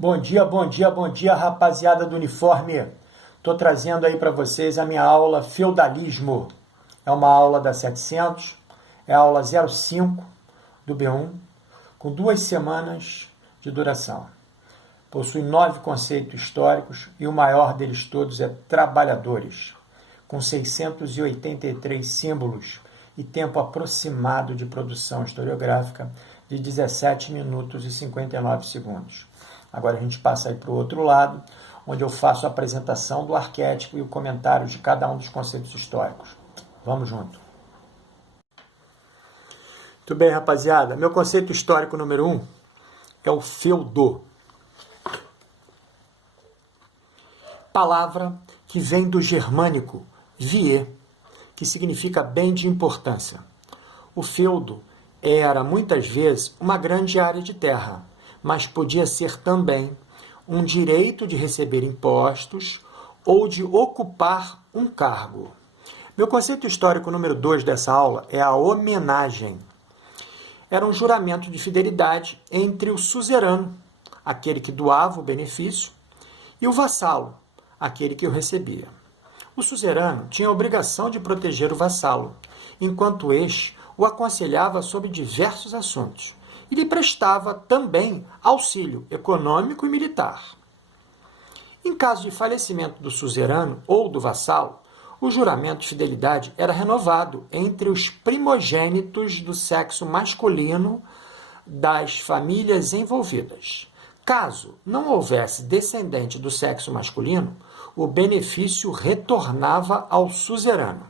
Bom dia, bom dia, bom dia, rapaziada do uniforme. Estou trazendo aí para vocês a minha aula Feudalismo. É uma aula da 700, é a aula 05 do B1, com 2 semanas de duração. Possui 9 conceitos históricos e o maior deles todos é trabalhadores, com 683 símbolos e tempo aproximado de produção historiográfica de 17 minutos e 59 segundos. Agora a gente passa aí para o outro lado, onde eu faço a apresentação do arquétipo e o comentário de cada um dos conceitos históricos. Vamos junto. Muito bem, rapaziada. Meu conceito histórico número 1 é o feudo. Palavra que vem do germânico vie, que significa bem de importância. O feudo era muitas vezes uma grande área de terra, mas podia ser também um direito de receber impostos ou de ocupar um cargo. Meu conceito histórico número 2 dessa aula é a homenagem. Era um juramento de fidelidade entre o suzerano, aquele que doava o benefício, e o vassalo, aquele que o recebia. O suzerano tinha a obrigação de proteger o vassalo, enquanto este o aconselhava sobre diversos assuntos e lhe prestava também auxílio econômico e militar. Em caso de falecimento do suzerano ou do vassalo, o juramento de fidelidade era renovado entre os primogênitos do sexo masculino das famílias envolvidas. Caso não houvesse descendente do sexo masculino, o benefício retornava ao suzerano.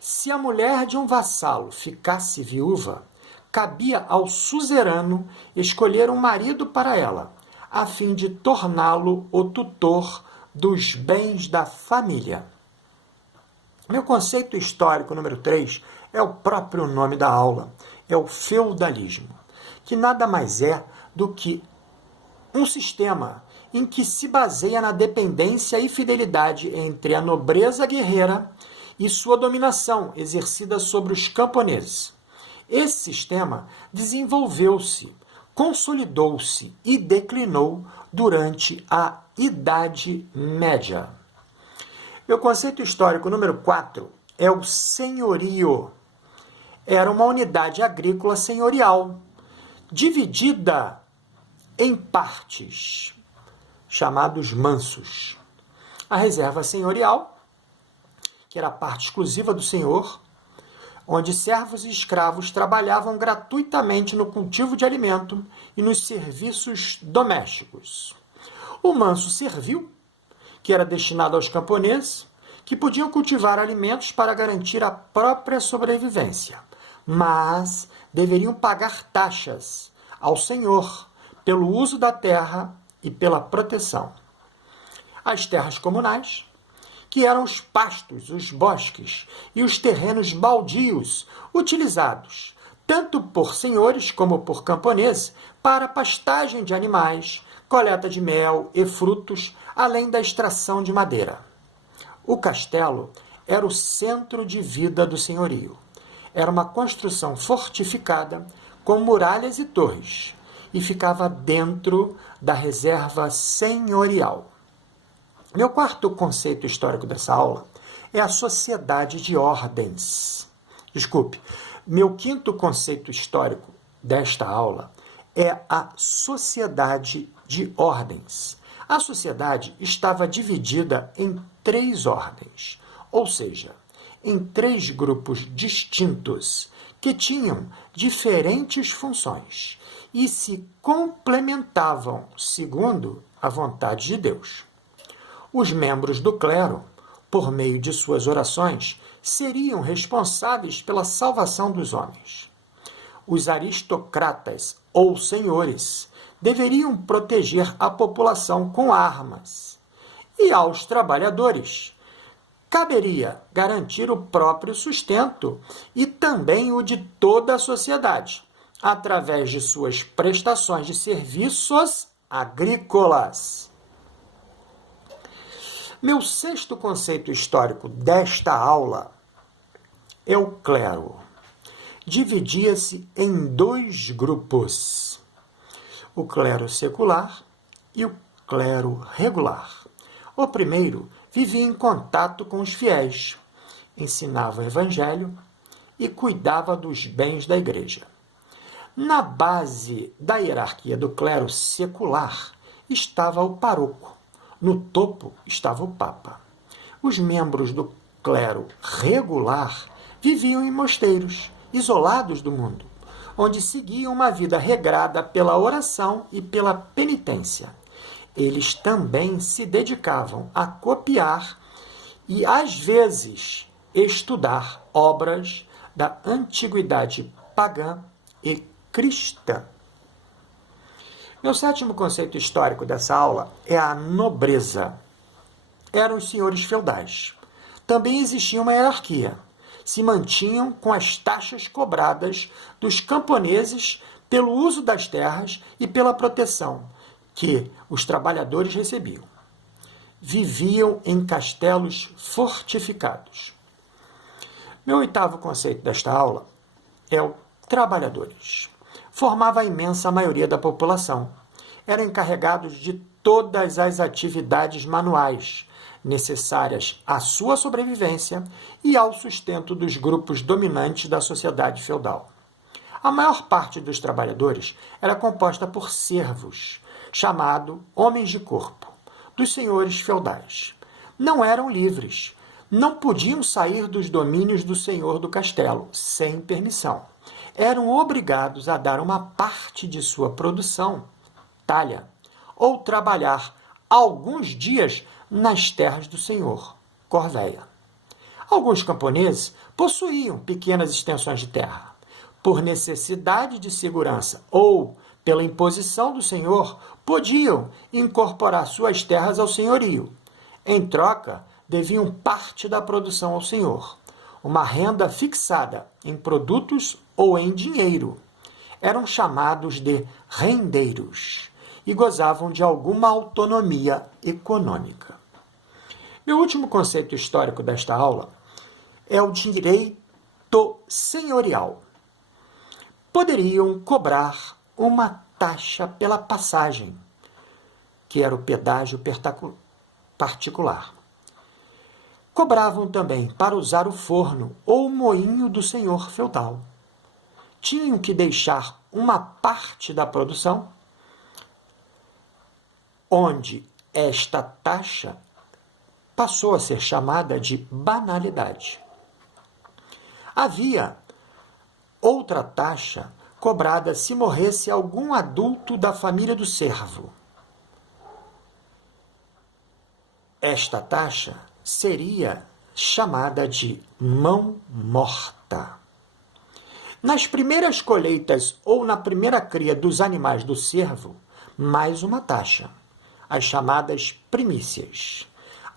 Se a mulher de um vassalo ficasse viúva, cabia ao suzerano escolher um marido para ela, a fim de torná-lo o tutor dos bens da família. Meu conceito histórico número 3 é o próprio nome da aula, é o feudalismo, que nada mais é do que um sistema em que se baseia na dependência e fidelidade entre a nobreza guerreira e sua dominação exercida sobre os camponeses. Esse sistema desenvolveu-se, consolidou-se e declinou durante a Idade Média. Meu conceito histórico número 4 é o senhorio. Era uma unidade agrícola senhorial, dividida em partes, chamados mansos. A reserva senhorial, que era a parte exclusiva do senhor, onde servos e escravos trabalhavam gratuitamente no cultivo de alimento e nos serviços domésticos. O manso servil, que era destinado aos camponeses, que podiam cultivar alimentos para garantir a própria sobrevivência, mas deveriam pagar taxas ao senhor pelo uso da terra e pela proteção. As terras comunais, que eram os pastos, os bosques e os terrenos baldios utilizados, tanto por senhores como por camponeses, para pastagem de animais, coleta de mel e frutos, além da extração de madeira. O castelo era o centro de vida do senhorio. Era uma construção fortificada com muralhas e torres, e ficava dentro da reserva senhorial. Meu quarto conceito histórico dessa aula é a sociedade de ordens. Meu quinto conceito histórico desta aula é a sociedade de ordens. A sociedade estava dividida em 3 ordens, ou seja, em 3 grupos distintos que tinham diferentes funções e se complementavam segundo a vontade de Deus. Os membros do clero, por meio de suas orações, seriam responsáveis pela salvação dos homens. Os aristocratas ou senhores deveriam proteger a população com armas. E aos trabalhadores caberia garantir o próprio sustento e também o de toda a sociedade, através de suas prestações de serviços agrícolas. Meu sexto conceito histórico desta aula é o clero. Dividia-se em 2 grupos: o clero secular e o clero regular. O primeiro vivia em contato com os fiéis, ensinava o evangelho e cuidava dos bens da igreja. Na base da hierarquia do clero secular estava o pároco. No topo estava o papa. Os membros do clero regular viviam em mosteiros, isolados do mundo, onde seguiam uma vida regrada pela oração e pela penitência. Eles também se dedicavam a copiar e, às vezes, estudar obras da antiguidade pagã e cristã. Meu sétimo conceito histórico dessa aula é a nobreza. Eram os senhores feudais. Também existia uma hierarquia. Se mantinham com as taxas cobradas dos camponeses pelo uso das terras e pela proteção que os trabalhadores recebiam. Viviam em castelos fortificados. Meu oitavo conceito desta aula é o trabalhadores. Formava a imensa maioria da população. Eram encarregados de todas as atividades manuais necessárias à sua sobrevivência e ao sustento dos grupos dominantes da sociedade feudal. A maior parte dos trabalhadores era composta por servos, chamado homens de corpo, dos senhores feudais. Não eram livres, não podiam sair dos domínios do senhor do castelo, sem permissão. Eram obrigados a dar uma parte de sua produção, talha, ou trabalhar alguns dias nas terras do senhor, corvéia. Alguns camponeses possuíam pequenas extensões de terra. Por necessidade de segurança ou pela imposição do senhor, podiam incorporar suas terras ao senhorio. Em troca, deviam parte da produção ao senhor, uma renda fixada em produtos ou em dinheiro. Eram chamados de rendeiros e gozavam de alguma autonomia econômica. Meu último conceito histórico desta aula é o direito senhorial. Poderiam cobrar uma taxa pela passagem, que era o pedágio particular. Cobravam também para usar o forno ou o moinho do senhor feudal. Tinham que deixar uma parte da produção, onde esta taxa passou a ser chamada de banalidade. Havia outra taxa cobrada se morresse algum adulto da família do servo. Esta taxa seria chamada de mão morta. Nas primeiras colheitas ou na primeira cria dos animais do servo, mais uma taxa, as chamadas primícias.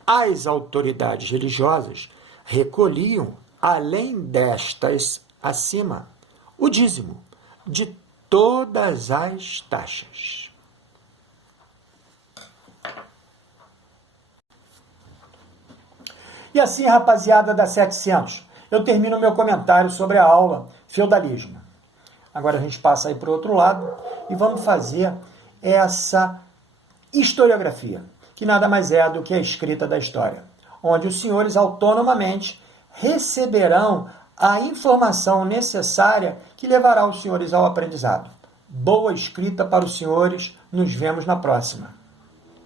As autoridades religiosas recolhiam, além destas acima, o dízimo de todas as taxas. E assim, rapaziada da 700, eu termino meu comentário sobre a aula feudalismo. Agora a gente passa aí para o outro lado e vamos fazer essa historiografia, que nada mais é do que a escrita da história, onde os senhores autonomamente receberão a informação necessária que levará os senhores ao aprendizado. Boa escrita para os senhores, nos vemos na próxima.